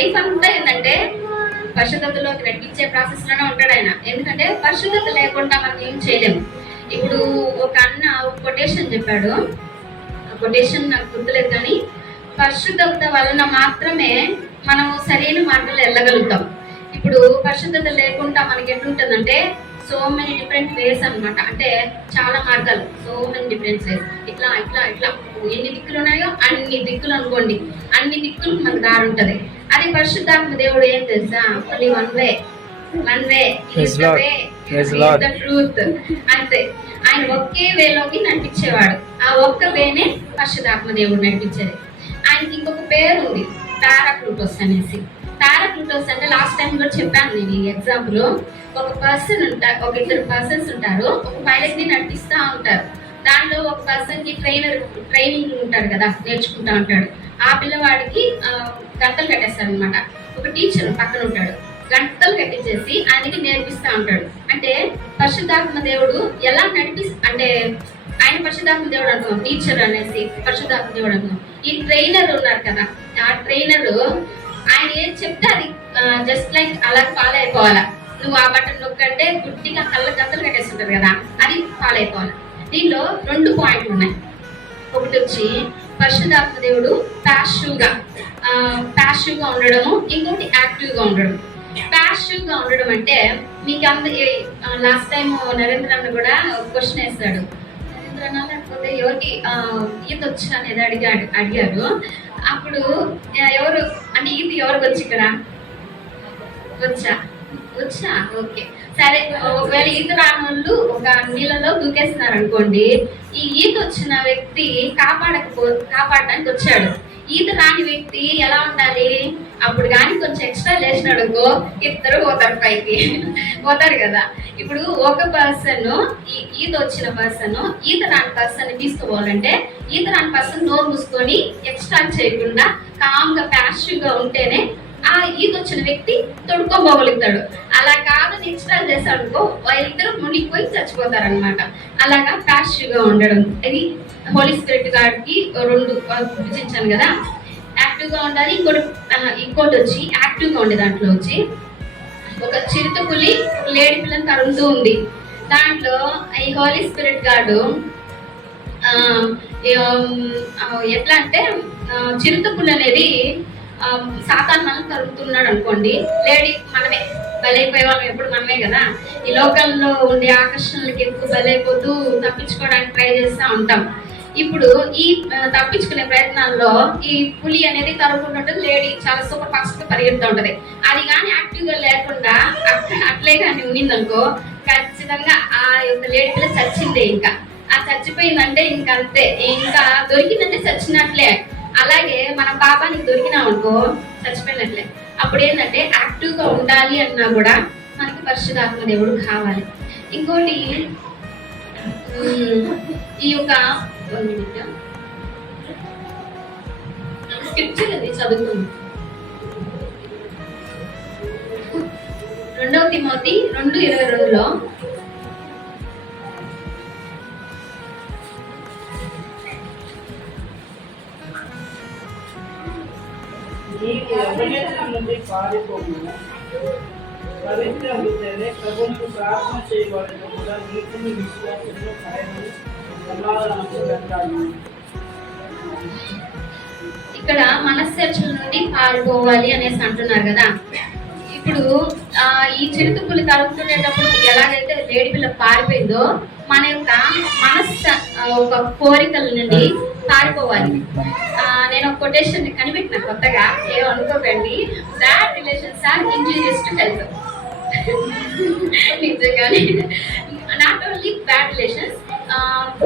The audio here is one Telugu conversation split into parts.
లైఫ్ అంతా ఏంటంటే పరిశుద్ధతలోకి నడిపించే ప్రాసెస్ లోనే ఉంటాడు ఆయన. ఎందుకంటే పరిశుద్ధత లేకుండా మనం ఏం చేయలేము. ఇప్పుడు ఒక అన్న ఒక కొటేషన్ చెప్పాడు, కొటేషన్ నాకు గుర్తులేదు, కానీ పరిశుద్ధత వలన మాత్రమే మనం సరైన మార్గంలో వెళ్ళగలుగుతాం. ఇప్పుడు పరిశుద్ధత లేకుండా మనకి ఎట్లుంటుందంటే సో మెనీ డిఫరెంట్ వేస్ అనమాట. అంటే చాలా మార్గాలు, సో మెనీ డిఫరెంట్ వేస్. ఇట్లా ఇట్లా ఇట్లా ఎన్ని దిక్కులు ఉన్నాయో అన్ని దిక్కులు అనుకోండి, అన్ని దిక్కులు మనకు దారి ఉంటుంది. అది పరిశుద్ధాత్మ దేవుడు ఏం తెలుసా, ఓన్లీ వన్ వే ట్రూత్ అంతే. ఆయన ఒకే వేలోకి నడిపించేవాడు. ఆ ఒక్క వేనే పరిశుద్ధాత్మ దేవుడు నడిపించేది. ఆయనకి ఇంకొక పేరు ఉంది, పారాక్లూటోస్ అనేసి. పారాక్లూటోస్ అంటే లాస్ట్ టైం కూడా చెప్పాను నేను ఈ ఎగ్జాంపుల్. ఒక పర్సన్ ఉంటారు, ఒక ఇద్దరు పర్సన్స్ ఉంటారు, ఒక పైలట్ ని నడిపిస్తూ ఉంటారు. దాంట్లో ఒక పర్సన్ కి ట్రైనింగ్ ఉంటాడు కదా, నేర్చుకుంటా ఉంటాడు. ఆ పిల్లవాడికి గంటలు కట్టేస్తాడు అనమాట. ఒక టీచర్ పక్కన ఉంటాడు, గంటలు కట్టించేసి ఆయనకి నేర్పిస్తూ ఉంటాడు. అంటే పరిశుద్ధాత్మ దేవుడు ఎలా అంటే ఆయన పరిశుద్ధాత్మ దేవుడు అనుకున్నాం, టీచర్ అనేసి పరిశుద్ధాత్మ దేవుడు అనుకున్నాం. ఈ ట్రైనర్ ఉన్నారు కదా, ఆ ట్రైనర్ ఆయన ఏం చెప్తే అది జస్ట్ లైక్ అలా ఫాలో అయిపోవాలా. నువ్వు ఆ బటన్ నొక్కంటే గుడ్డిగా గంటలు కట్టేస్తుంటారు కదా, అది ఫాలో అయిపోవాలి. దీనిలో 2 పాయింట్లు ఉన్నాయి. ఒకటి వచ్చి పరిశుద్ధాత్మ దేవుడు ప్యాసివ్గా ఉండడము, ఇంకోటి యాక్టివ్గా ఉండడం. ప్యాసివ్గా ఉండడం అంటే మీకు లాస్ట్ టైం నరేంద్ర అన్న కూడా క్వశ్చన్ వేస్తాడు. నరేంద్ర అన్న లేకపోతే ఎవరికి ఈత వచ్చి అనేది అడిగారు. అప్పుడు ఎవరు అంటే ఈత ఎవరికి వచ్చి ఇక్కడ వచ్చా ఓకే సరే. ఒకవేళ ఈత రాని వాళ్ళు ఒక నీళ్ళలో దూకేస్తున్నారు అనుకోండి, ఈ ఈత వచ్చిన వ్యక్తి కాపాడడానికి వచ్చాడు. ఈత రాని వ్యక్తి ఎలా ఉండాలి, అప్పుడు కానీ కొంచెం ఎక్స్ట్రా లేచినాడు అనుకో, ఇద్దరు పోతారు పైకి పోతారు కదా. ఇప్పుడు ఒక పర్సన్ ఈత వచ్చిన పర్సన్ ఈత రాని పర్సన్ తీసుకోవాలంటే, ఈత రాని పర్సన్ నోరు మూసుకొని ఎక్స్ట్రా చేయకుండా కామ్గా ప్యాసివ్గా ఉంటేనే ఆ ఈత వచ్చిన వ్యక్తి తొడుక్కోగలుగుతాడు. అలా కాదు ఎక్స్ట్రా చేశాడు అనుకో, వాళ్ళిద్దరు మునిగిపోయి చచ్చిపోతారు అనమాట. అలాగా ప్యాసివ్గా ఉండడం. ఇది హోలీ స్పిరిట్ గాడికి 2 విభజించాను కదా. యాక్టివ్గా ఉండాలి, ఇంకోటి వచ్చి యాక్టివ్గా ఉండే దాంట్లో వచ్చి ఒక చిరుతపులి లేడి పిల్లని తరుముతూ ఉంది. దాంట్లో ఈ హోలీ స్పిరిట్ గాడు ఎట్లా అంటే చిరుతపులి అనేది సాతాన్ మనం తరుగుతున్నాడు అనుకోండి, లేడీ మనమే బలైపోయే వాళ్ళం ఎప్పుడు మనమే కదా. ఈ లోకల్లో ఉండే ఆకర్షణలకు ఎక్కువ బలైపోతూ తప్పించుకోవడానికి ట్రై చేస్తూ ఉంటాం. ఇప్పుడు ఈ తప్పించుకునే ప్రయత్నాల్లో ఈ పులి అనేది తరుగుతున్నట్టు లేడీ చాలా సూపర్ ఫాస్ట్ గా పరిగెడుతూ ఉంటది. అది కానీ యాక్టివ్ గా లేకుండా అట్లే కానీ ఉన్నిందనుకో, ఖచ్చితంగా ఆ యొక్క లేడీ పిల్ల చచ్చిందే. ఇంకా ఆ చచ్చిపోయిందంటే ఇంకంతే, ఇంకా దొరికిందంటే చచ్చినట్లే. అలాగే మన పాపానికి దొరికినామనుకో చచ్చిపోయినట్లే. అప్పుడు ఏంటంటే యాక్టివ్గా ఉండాలి అన్నా కూడా మనకి పరిశుద్ధాత్మ దేవుడు కావాలి. ఇంకోటి ఈ యొక్క స్క్రిప్చర్ అది చదువుతుంది. 2 తిమోతి 2:22లో నీకు అవినీతి నుండి పారిపోకుండా పవిత్ర హృదయమే ప్రభువుకు ప్రార్థన చేయబడిన కూడా నీతిని విశ్వాసంలో భయమని సమాధానము పెట్టాలి. ఇక్కడ మనస్సర్చల నుండి పారిపోవాలి అనేసి అంటున్నారు కదా. ఇప్పుడు ఈ చిరుతపులి తరుగుతునేటప్పుడు ఎలాగైతే లేడి పిల్ల పారిపోయిందో, మన యొక్క ఒక కోరికల నుండి పారిపోవాలి. నేను ఒక కొటేషన్ కనిపెట్టిన కొత్తగా, ఏమనుకోకండి. Bad relations are injurious to health. నిజంగానే not only bad relations,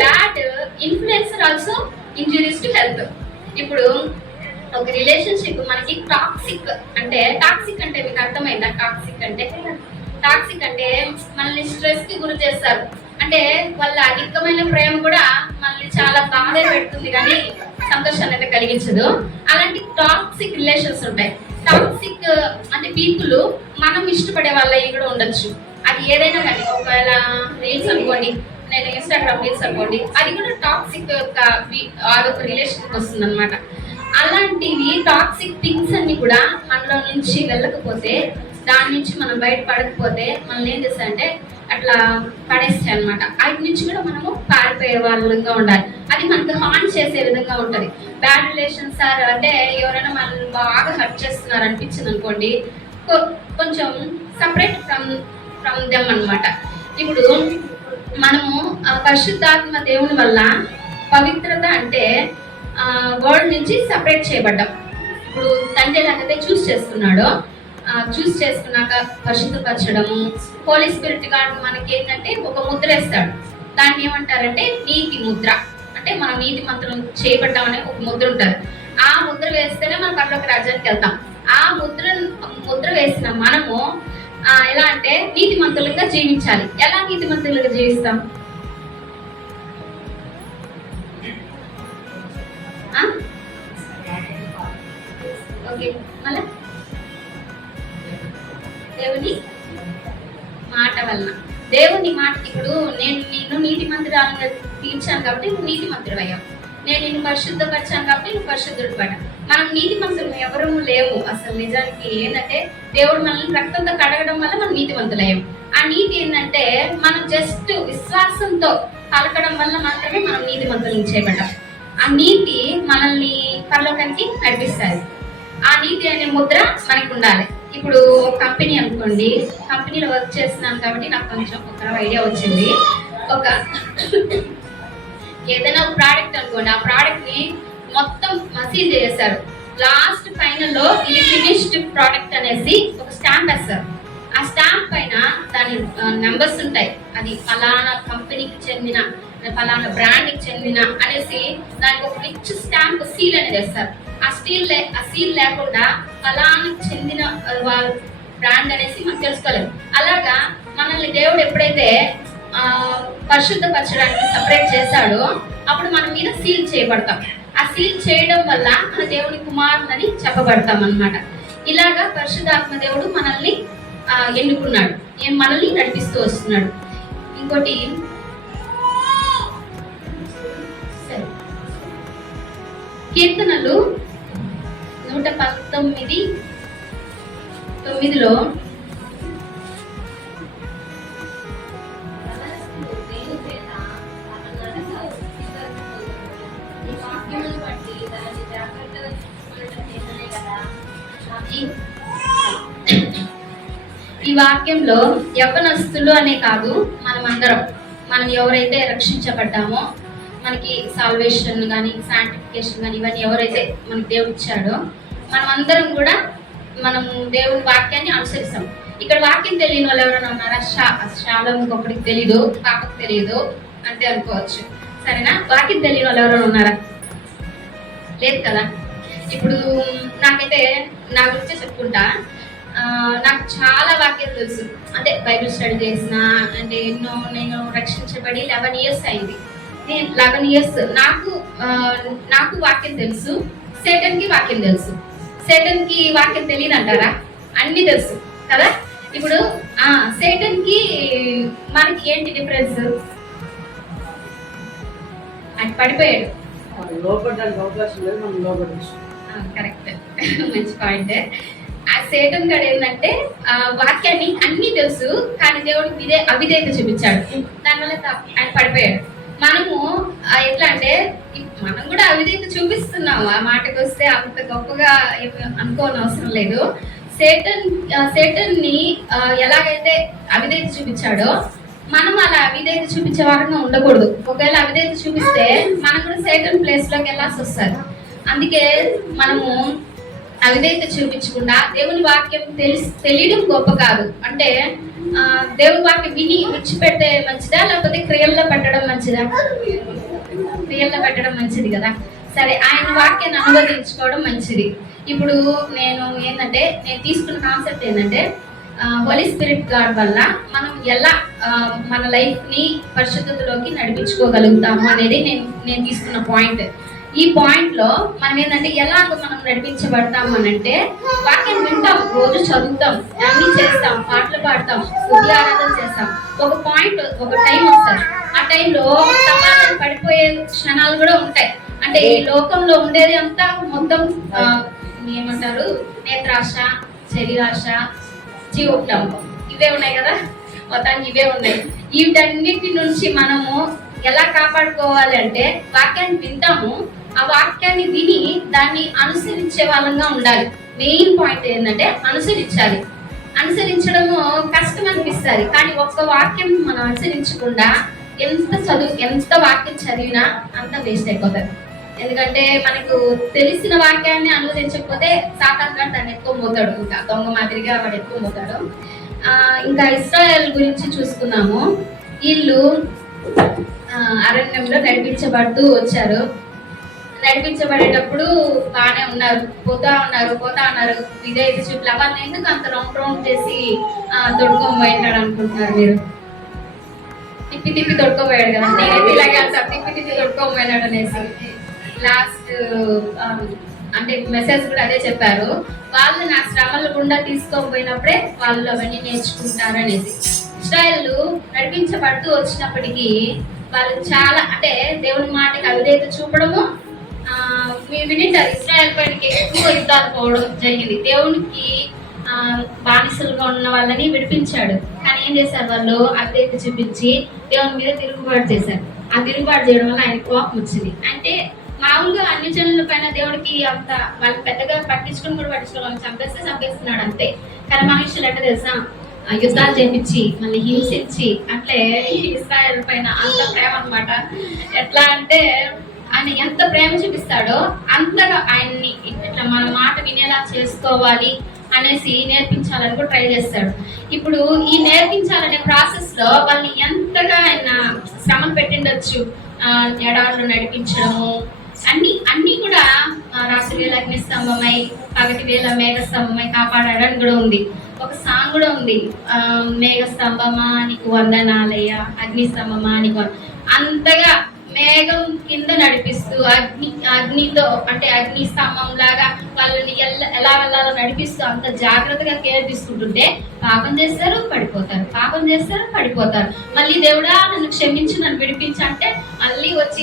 bad influence are also injurious to health. ఇప్పుడు ఒక రిలేషన్షిప్ మనకి టాక్సిక్ అంటే మీకు అర్థమైందా? టాక్సిక్ అంటే మనల్ని స్ట్రెస్ కి గురి చేస్తారు. అంటే వాళ్ళ అధికమైన ప్రేమ కూడా మనల్ని చాలా బాధ పెడుతుంది కానీ సంతోషాన్ని అయితే కలిగించదు. అలాంటి టాక్సిక్ రిలేషన్స్ ఉంటాయి. టాక్సిక్ అంటే పీపుల్ మనం ఇష్టపడే వాళ్ళవి కూడా ఉండొచ్చు. అది ఏదైనా కానీ, ఒకవేళ రీల్స్ అనుకోండి, నేను ఇన్స్టాగ్రామ్ రీల్స్ అనుకోండి, అది కూడా టాక్సిక్ యొక్క రిలేషన్ వస్తుంది అనమాట. అలాంటివి టాక్సిక్ థింగ్స్ అన్ని కూడా మనలో నుంచి వెళ్ళకపోతే, దాని నుంచి మనం బయట పడకపోతే మనల్ని ఏం చేస్తారంటే అట్లా పడేస్తాయి అనమాట. వాటి నుంచి కూడా మనము పారిపోయే వాళ్ళంగా ఉండాలి. అది మనకు హార్మ్ చేసే విధంగా ఉంటుంది. బ్యాడ్ రిలేషన్స్ సార్ అంటే ఎవరైనా మనల్ని బాగా హర్ట్ చేస్తున్నారు అనిపించింది అనుకోండి, కొంచెం సపరేట్ ఫ్రమ్ దెమ్ అనమాట. ఇప్పుడు మనము పరిశుద్ధాత్మ దేవుని వల్ల పవిత్రత అంటే వరల్డ్ నుంచి సపరేట్ చేయబడ్డాం. ఇప్పుడు తండ్రి ఎలాగైతే చూస్ చేసుకున్నాక పరిశుద్ధపరచడము, హోలీ స్పిరిట్ గాడు మనకి ఏంటంటే ఒక ముద్ర వేస్తాడు. దాన్ని ఏమంటారంటే నీతి ముద్ర. అంటే మనం నీతి మంత్రం చేయబడ్డామనే ఒక ముద్ర ఉంటుంది. ఆ ముద్ర వేస్తేనే మనం పరలోక రాజ్యానికి వెళ్తాం. ఆ ముద్ర వేసిన మనము ఎలా అంటే నీతి మంత్రులుగా జీవించాలి. ఎలా నీతి మంత్రులుగా జీవిస్తాం? ఓకే, మళ్ళా దేవుని మాట వలన. దేవుని మాట. ఇప్పుడు నిన్ను నీతి మంత్రాలుగా తీర్చాను కాబట్టి నువ్వు నీతి మంత్రుడు అయ్యావు. నేను నిన్ను పరిశుద్ధపరిచాను కాబట్టి నువ్వు పరిశుద్ధుడు పడ్డా. మనం నీతి మంత్రులు ఎవరూ లేవు అసలు. నిజానికి ఏంటంటే దేవుడు మనల్ని రక్తంతో కడగడం వల్ల మనం నీతి మంతులయ్యాం. ఆ నీతి ఏంటంటే మనం జస్ట్ విశ్వాసంతో పలకడం వల్ల మాత్రమే మనం నీతి మంతులను చేయబడ్డాం. ఆ నీతి మనల్ని పరలోకానికి నడిపిస్తుంది. ఆ నీతి అనే ముద్ర మనకు ఉండాలి. ఇప్పుడు కంపెనీ అనుకోండి, కంపెనీలో వర్క్ చేస్తున్నాను కాబట్టి నాకు కొంచెం ఒక ఐడియా వచ్చింది. ఏదైనా ఒక ప్రోడక్ట్ అనుకోండి, ఆ ప్రోడక్ట్ ని మొత్తం మసీల్ చేశారు. లాస్ట్ ఫైనల్ లో ఇది ఫినిష్డ్ ప్రోడక్ట్ అనేసి ఒక స్టాంప్ వేస్తారు. ఆ స్టాంప్ పైన దాని నెంబర్స్ ఉంటాయి. అది ఫలానా కంపెనీకి చెందిన, ఫలానా బ్రాండ్కి చెందిన అనేసి దానికి ఒక రిచ్ స్టాంప్ సీల్ అనేది వేస్తారు. ఆ సీల్ లేకుండా ఫలానా చెందిన బ్రాండ్ అనేసి మనం తెలుసుకోలేము. అలాగా మనల్ని దేవుడు ఎప్పుడైతే పరిశుద్ధపరచడానికి సపరేట్ చేశాడో అప్పుడు మన మీద సీల్ చేయబడతాం. ఆ సీల్ చేయడం వల్ల మన దేవుని కుమారులని చెప్పబడతాం అన్నమాట. ఇలాగా పరిశుద్ధాత్మ దేవుడు మనల్ని ఎన్నుకున్నాడు, మనల్ని నడిపిస్తూ వస్తున్నాడు. ఇంకోటి కీర్తనలు 119:9 ఈ వాక్యంలో యవ్వనస్తులు అనే కాదు, మనం ఎవరైతే రక్షించబడ్డామో, మనకి సాల్వేషన్ కానీ శాంటిఫికేషన్ కానీ ఇవన్నీ ఎవరైతే మనకి దేవుడు ఇచ్చాడో మనం అందరం కూడా మనము దేవుని వాక్యాన్ని అనుసరిస్తాం. ఇక్కడ వాక్యం తెలియని వాళ్ళు ఎవరైనా ఉన్నారా? శాలం ఒకరికి తెలీదు, పాపకు తెలియదు అంతే అనుకోవచ్చు. సరేనా? వాక్యం తెలియని వాళ్ళు ఎవరైనా ఉన్నారా? లేదు కదా. ఇప్పుడు నాకైతే నా గురించే చెప్పుకుంటా, నాకు చాలా వాక్యాలు తెలుసు. అంటే బైబిల్ స్టడీ చేసిన అంటే నేను రక్షించబడి 11 years అయింది. 11 years నాకు వాక్యం తెలుసు. సేటన్కి వాక్యం తెలుసు. సేటన్కి వాక్యం తెలియదు అంటారా? అన్ని తెలుసు కదా. ఇప్పుడు సేటన్కి మనకి ఏంటి డిఫరెన్స్? అది పడిపోయాడు. కరెక్ట్, మంచి పాయింట్. ఆ సేటన్ గడు ఏంటంటే వాక్యాన్ని అన్ని తెలుసు, కానీ దేవుడికి అవిధేయత చూపించాడు. దానివల్ల ఆయన పడిపోయాడు. మనము ఎట్లా అంటే మనం కూడా అవిధేయత చూపిస్తున్నాము. ఆ మాటకు వస్తే అంత గొప్పగా అనుకోని అవసరం లేదు. సేటన్ ని ఎలాగైతే అవిధేయత చూపించాడో మనం అలా అవిధేయత చూపించే వారంగా ఉండకూడదు. ఒకవేళ అవిధేయత చూపిస్తే మనం కూడా సేటన్ ప్లేస్ లోకి వెళ్ళాల్సి వస్తుంది. అందుకే మనము అవిధేయత చూపించకుండా దేవుని వాక్యం తెలియడం గొప్ప కాదు. అంటే దేవుని వాక్యం విని విడిచిపెడితే మంచిదా, లేకపోతే క్రియల్లో పెట్టడం మంచిదా? క్రియల్లో పెట్టడం మంచిది కదా. సరే, ఆయన వాక్యాన్ని అనువదించుకోవడం మంచిది. ఇప్పుడు నేను తీసుకున్న కాన్సెప్ట్ ఏంటంటే హోలీ స్పిరిట్ గాడ్ వల్ల మనం ఎలా మన లైఫ్ ని పరిశుద్ధతలోకి నడిపించుకోగలుగుతాము అనేది నేను తీసుకున్న పాయింట్. ఈ పాయింట్ లో మనం ఎలాగ మనం నడిపించబడతాము అంటే వాక్యం వింటాం, రోజు చదువుతాం, అన్ని చేస్తాం, పాటలు పాడతాం, స్తుతి ఆరాధన చేస్తాం. ఒక టైం వస్తుంది. ఆ టైంలో తపాలను పడిపోయే క్షణాలు కూడా ఉంటాయి. ఆ అంటే ఈ లోకంలో ఉండేది అంతా మొత్తం ఏమంటారు, నేత్రాశ, శరీరాశ, జీవోటం, ఇవే ఉన్నాయి కదా, మొత్తానికి ఇవే ఉన్నాయి. వీటన్నిటి నుంచి మనము ఎలా కాపాడుకోవాలి అంటే వాక్యాన్ని వింటాము, ఆ వాక్యాన్ని విని దాన్ని అనుసరించే వాళ్ళంగా ఉండాలి. మెయిన్ పాయింట్ ఏంటంటే అనుసరించాలి. అనుసరించడము కష్టం అనిపిస్తుంది, కానీ ఒక్క వాక్యం మనం అనుసరించకుండా ఎంత వాక్యం చదివినా అంత వేస్ట్ అయిపోతుంది. ఎందుకంటే మనకు తెలిసిన వాక్యాన్ని అనుసరించకపోతే సాతాను గారు దాన్ని ఎత్తుకోబోతాడు, ఇంకా దొంగ మాదిరిగా వాడు ఎత్తుకోబోతాడు. ఇంకా ఇశ్రాయేల్ గురించి చూసుకున్నాము. వీళ్ళు అరణ్యంలో నడిపించబడుతూ వచ్చారు. నడిపించబడేటప్పుడు బాగానే ఉన్నారు, పోతా ఉన్నారు. విధేయత చూపులు వాళ్ళని ఎందుకు అంత రౌండ్ చేసి తొడుకోబోయినాడు అనుకుంటున్నారు మీరు? తిప్పి తొడుకోబోయాడు కదా, నేనైతే ఇలాగే అంటారు, తిప్పి తొడుకోబోయినాడు అనేసి. లాస్ట్ అంటే మెసేజ్ కూడా అదే చెప్పారు, వాళ్ళు నా శ్రమల గుండా తీసుకోకపోయినప్పుడే వాళ్ళు అవన్నీ నేర్చుకుంటారు అనేసి. ఇశ్రాయేలు నడిపించబడుతూ వచ్చినప్పటికీ వాళ్ళు చాలా అంటే దేవుని మాటకి అవిధేయత చూపడము. మీరు వినింటారు, ఇశ్రాయేల్ పైనకి ఎక్కువ యుద్ధాలు పోవడం జరిగింది. దేవునికి బానిసలుగా ఉన్న వాళ్ళని విడిపించాడు, కానీ ఏం చేశారు వాళ్ళు? అవిధేయత చూపించి దేవుని మీద తిరుగుబాటు చేశారు. ఆ తిరుగుబాటు చేయడం వల్ల ఆయన కోపం వచ్చింది. అంటే మామూలుగా అన్ని జనుల పైన దేవుడికి అంత వాళ్ళు పెద్దగా పట్టించుకోవాలి, చంపేస్తున్నాడు అంతే. కానీ మనుషులు అంటే తెలుసా, యుద్ధాలు చేపించి మళ్ళీ హింసించి, అట్లే ఇశ్రాయేల్ పైన అంత ప్రేమ అన్నమాట. ఎట్లా అంటే ఆయన ఎంత ప్రేమ చూపిస్తాడో అంతగా ఆయన్ని ఇట్లా మన మాట వినేలా చేసుకోవాలి అనేసి నేర్పించాలని కూడా ట్రై చేస్తాడు. ఇప్పుడు ఈ నేర్పించాలనే ప్రాసెస్ లో వాళ్ళని ఎంతగా ఆయన శ్రమను పెట్టిండొచ్చు. ఎడారులు నడిపించడము, అన్ని కూడా రాత్రి వేళ అగ్ని స్తంభమై పగటి వేళ మేఘ స్తంభమై కాపాడడానికి కూడా ఉంది. ఒక సాంగ్ కూడా ఉంది, మేఘ స్తంభమా నీకు వందనాలయ్య, అగ్ని స్తంభమా నీకు. అంతగా మేఘం కింద నడిపిస్తూ అగ్నితో అంటే అగ్ని స్తంభం లాగా వాళ్ళని ఎలా వెళ్ళాలో నడిపిస్తూ అంత జాగ్రత్తగా కేర్ తీసుకుంటుంటే పాపం చేస్తారు పడిపోతారు. మళ్ళీ దేవుడా నన్ను క్షమించి నన్ను విడిపించంటే మళ్ళీ వచ్చి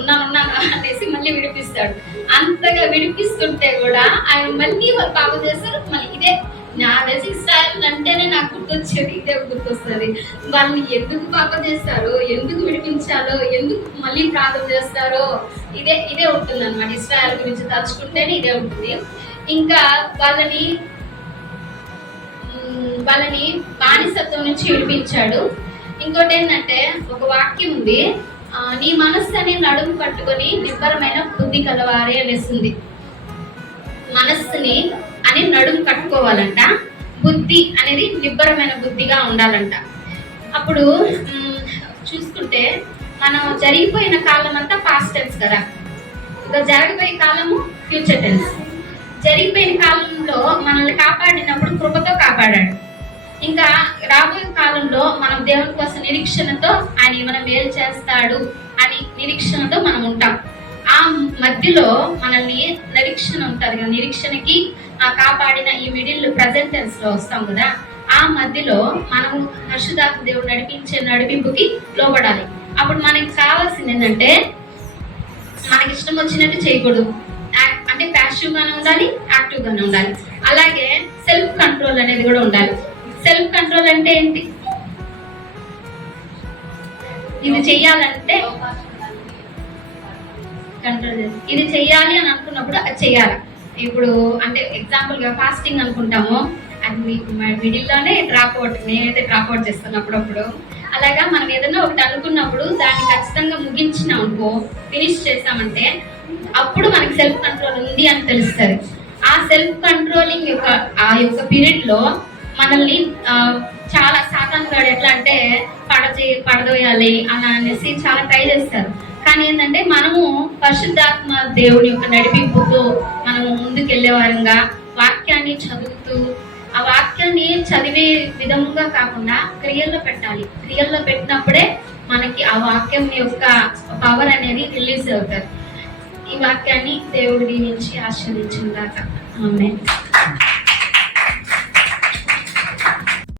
ఉన్నాను అనేసి మళ్ళీ విడిపిస్తాడు. అంతగా విడిపిస్తుంటే కూడా ఆయన మళ్ళీ వాళ్ళు పాపం చేస్తారు. మళ్ళీ ఇదే నా తెలిసి ఇశ్రాయేలు అంటేనే నాకు గుర్తొచ్చేది, ఇదే గుర్తొస్తుంది. వాళ్ళని ఎందుకు పాపం చేస్తారో, ఎందుకు విడిపించాలో, ఎందుకు మళ్ళీ ప్రార్థన చేస్తారో ఇదే ఉంటుంది అనమాట. ఇశ్రాయేలు గురించి తలుచుకుంటేనే ఇదే ఉంటుంది. ఇంకా వాళ్ళని బానిసత్వం నుంచి విడిపించాడు. ఇంకోటి ఏంటంటే ఒక వాక్యం ఉంది, నీ మనస్సుని నడుము పట్టుకొని నిబ్బరమైన బుద్ధి కలవారే అనేస్తుంది. మనస్సుని అని నడుము కట్టుకోవాలంట, బుద్ధి అనేది నిబ్బరమైన బుద్ధిగా ఉండాలంట. అప్పుడు చూసుకుంటే మనం జరిగిపోయిన కాలం అంతా పాస్ట్ టెన్స్ కదా, ఇంకా జరగబోయే కాలము ఫ్యూచర్ టెన్స్. జరిగిపోయిన కాలంలో మనల్ని కాపాడినప్పుడు కృపతో కాపాడాడు. ఇంకా రాబోయే కాలంలో మనం దేవుని కోసం నిరీక్షణతో ఆయన ఏమైనా మేలు చేస్తాడు అని నిరీక్షణతో మనం ఉంటాం. ఆ మధ్యలో మనల్ని నిరీక్షణ ఉంటుంది కదా, నిరీక్షణకి కాపాడిన ఈ మిడిల్ ప్రజెంట్ టెన్స్ లో వస్తాం కదా, ఆ మధ్యలో మనం పరిశుద్ధాత్మ దేవుడు నడిపించే నడిపింపుకి లోబడాలి. అప్పుడు మనకి కావాల్సింది ఏంటంటే మనకి ఇష్టం వచ్చినట్టు చేయకూడదు, అంటే ప్యాసివ్ గానే ఉండాలి, యాక్టివ్ గానే ఉండాలి. అలాగే సెల్ఫ్ కంట్రోల్ అనేది కూడా ఉండాలి. సెల్ఫ్ కంట్రోల్ అంటే ఏంటి? ఇది చెయ్యాలంటే కంట్రోల్ చేసి ఇది చెయ్యాలి అని అనుకున్నప్పుడు అది చెయ్యాలి. ఇప్పుడు అంటే ఎగ్జాంపుల్ గా ఫాస్టింగ్ అనుకుంటాము, అది మీకు మిడిల్లోనే డ్రాప్అవుట్, నేనైతే డ్రాప్అవుట్ చేస్తాను అప్పుడప్పుడు. అలాగా మనం ఏదైనా ఒకటి అనుకున్నప్పుడు దాన్ని ఖచ్చితంగా ముగించినాం అనుకో, ఫినిష్ చేస్తామంటే అప్పుడు మనకి సెల్ఫ్ కంట్రోల్ ఉంది అని తెలుస్తుంది. ఆ సెల్ఫ్ కంట్రోలింగ్ ఆ యొక్క పీరియడ్ లో మనల్ని చాలా సాతాను గాడు ఎట్లా అంటే పడదోయాలి అలా అనేసి చాలా ట్రై చేస్తారు. కానీ ఏంటంటే మనము పరిశుద్ధాత్మ దేవుని యొక్క నడిపింపుతో మనము ముందుకెళ్లే వారంగా వాక్యాన్ని చదువుతూ, ఆ వాక్యాన్ని చదివే విధంగా కాకుండా క్రియల్లో పెట్టాలి. క్రియల్లో పెట్టినప్పుడే మనకి ఆ వాక్యం యొక్క పవర్ అనేది రిలీజ్ అవుతుంది. ఈ వాక్యాన్ని దేవుడి నుంచి ఆశీర్వదించిన దాకా ఆమేన్.